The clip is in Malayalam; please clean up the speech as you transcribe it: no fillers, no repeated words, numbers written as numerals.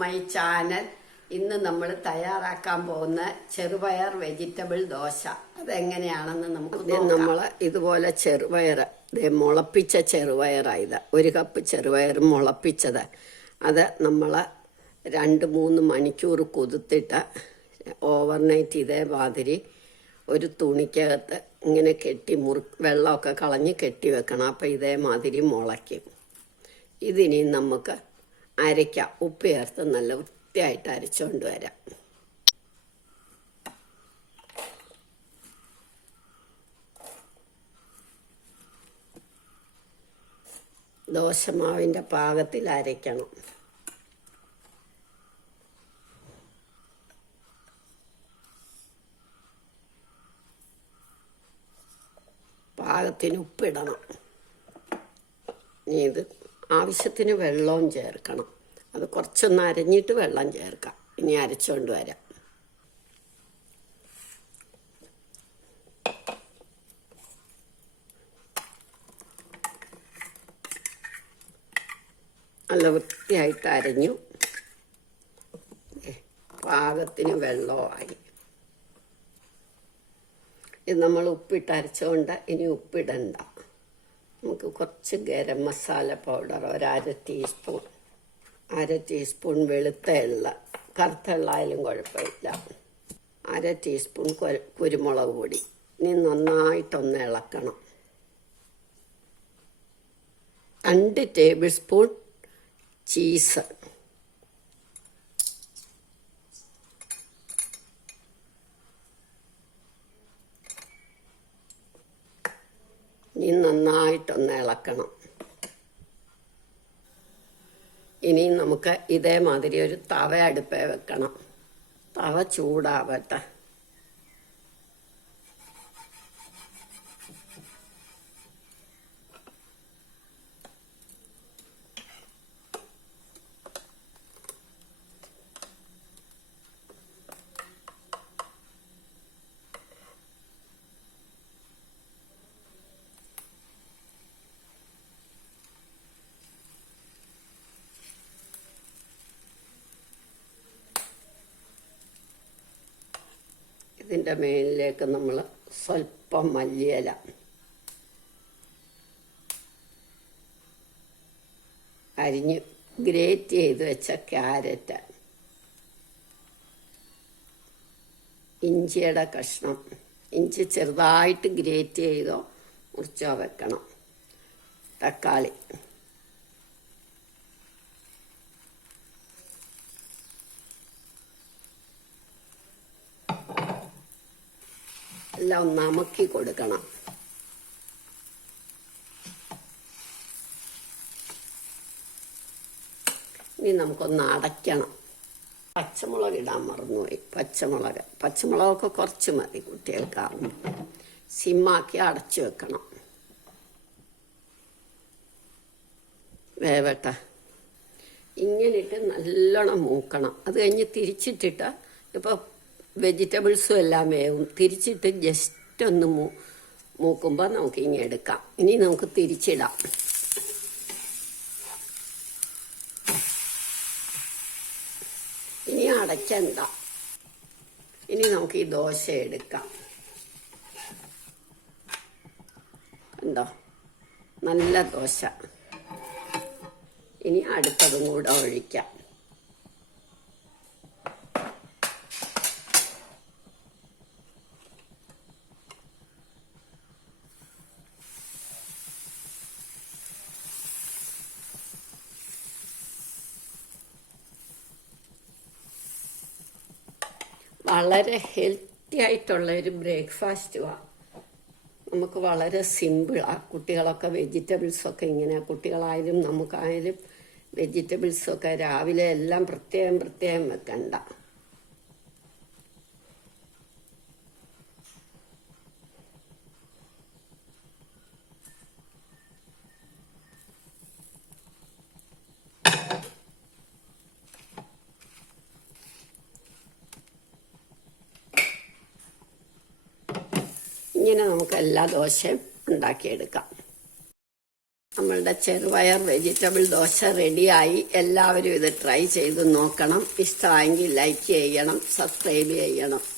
My channel. ഇന്ന് നമ്മൾ തയ്യാറാക്കാൻ പോകുന്ന ചെറുപയർ വെജിറ്റബിൾ ദോശ. അതെങ്ങനെയാണെന്ന് നമുക്ക് നമ്മൾ ഇതുപോലെ ചെറുപയർ മുളപ്പിച്ച ചെറുപയറായത് 1 കപ്പ് ചെറുപയർ മുളപ്പിച്ചത്. അത് നമ്മൾ 2-3 മണിക്കൂർ കുതിർത്തിട്ട് ഓവർനൈറ്റ് ഇതേമാതിരി ഒരു തുണിക്കകത്ത് ഇങ്ങനെ കെട്ടി വെള്ളമൊക്കെ കളഞ്ഞ് കെട്ടി വെക്കണം. അപ്പോൾ ഇതേമാതിരി മുളയ്ക്കും. ഇതിനി നമുക്ക് അരയ്ക്കാം. ഉപ്പ് ചേർത്ത് നല്ല വൃത്തിയായിട്ട് അരച്ചുകൊണ്ട് വരാം. ദോശമാവിൻ്റെ പാകത്തിൽ അരയ്ക്കണം. പാകത്തിന് ഉപ്പിടണം. ഇനി ഇത് ആവശ്യത്തിന് വെള്ളവും ചേർക്കണം. അത് കുറച്ചൊന്ന് അരഞ്ഞിട്ട് വെള്ളം ചേർക്കാം. ഇനി അരച്ചുകൊണ്ട് വരാം. നല്ല വൃത്തിയായിട്ട് അരഞ്ഞു. പാകത്തിന് വെള്ളമായി. ഇത് നമ്മൾ ഉപ്പിട്ട് അരച്ചുകൊണ്ട് ഇനി ഉപ്പിടണ്ട. നമുക്ക് കുറച്ച് garam masala powder 1/2 teaspoon, 1/2 teaspoon വെളുത്ത എള്ള, കറുത്ത എള്ളായാലും കുഴപ്പമില്ല, 1/2 ടീസ്പൂൺ കുരുമുളക് പൊടി. ഇനി നന്നായിട്ടൊന്ന് ഇളക്കണം. 2 ടേബിൾ സ്പൂൺ ചീസ്, ഇനി നന്നായിട്ടൊന്ന് ഇളക്കണം. ഇനി നമുക്ക് ഇതേമാതിരി ഒരു തവ അടുപ്പേ വെക്കണം. തവ ചൂടാവട്ടെ. ഇതിൻ്റെ മേലിലേക്ക് നമ്മൾ സ്വല്പം മല്ലിയില, അരിഞ്ഞ് ഗ്രേറ്റ് ചെയ്ത് വെച്ച ക്യാരറ്റ്, ഇഞ്ചിയുടെ കഷ്ണം, ഇഞ്ചി ചെറുതായിട്ട് ഗ്രേറ്റ് ചെയ്തോ മുറിച്ചോ വെക്കണം, തക്കാളി, എല്ലാം ഒന്ന് അമക്കി കൊടുക്കണം. ഇനി നമുക്കൊന്ന് അടയ്ക്കണം. പച്ചമുളക് ഇടാൻ മറന്നുപോയി. പച്ചമുളകൊക്കെ കുറച്ച് മതി കുട്ടികൾക്കാവുമ്പോൾ. സിമ്മാക്കി അടച്ചു വെക്കണം. വേവട്ടെ. ഇങ്ങനിട്ട് നല്ലോണം മൂക്കണം. അത് കഴിഞ്ഞ് തിരിച്ചിട്ടിട്ട് ഇപ്പോൾ വെജിറ്റബിൾസും എല്ലാം വേവും. തിരിച്ചിട്ട് ജസ്റ്റ് ഒന്ന് മൂക്കുമ്പോൾ നമുക്ക് ഇങ്ങനെ എടുക്കാം. ഇനി നമുക്ക് തിരിച്ചിടാം. ഇനി അടയ്ക്കണ്ട. ഇനി നമുക്ക് ഈ ദോശ എടുക്കാം. കണ്ടോ, നല്ല ദോശ. ഇനി അടുത്തതും കൂടെ ഒഴിക്കാം. വളരെ ഹെൽത്തി ആയിട്ടുള്ള ഒരു ബ്രേക്ക്ഫാസ്റ്റുമാണ്. നമുക്ക് വളരെ സിമ്പിളാണ്. കുട്ടികളൊക്കെ വെജിറ്റബിൾസൊക്കെ ഇങ്ങനെ, കുട്ടികളായാലും നമുക്കായാലും വെജിറ്റബിൾസൊക്കെ രാവിലെ എല്ലാം പ്രത്യേകം വെക്കണ്ട. ഇങ്ങനെ നമുക്ക് എല്ലാ ദോശയും ഉണ്ടാക്കിയെടുക്കാം. നമ്മളുടെ ചെറുപയർ വെജിറ്റബിൾ ദോശ റെഡിയായി. എല്ലാവരും ഇത് ട്രൈ ചെയ്ത് നോക്കണം. ഇഷ്ടമായെങ്കിൽ ലൈക്ക് ചെയ്യണം, സബ്സ്ക്രൈബ് ചെയ്യണം.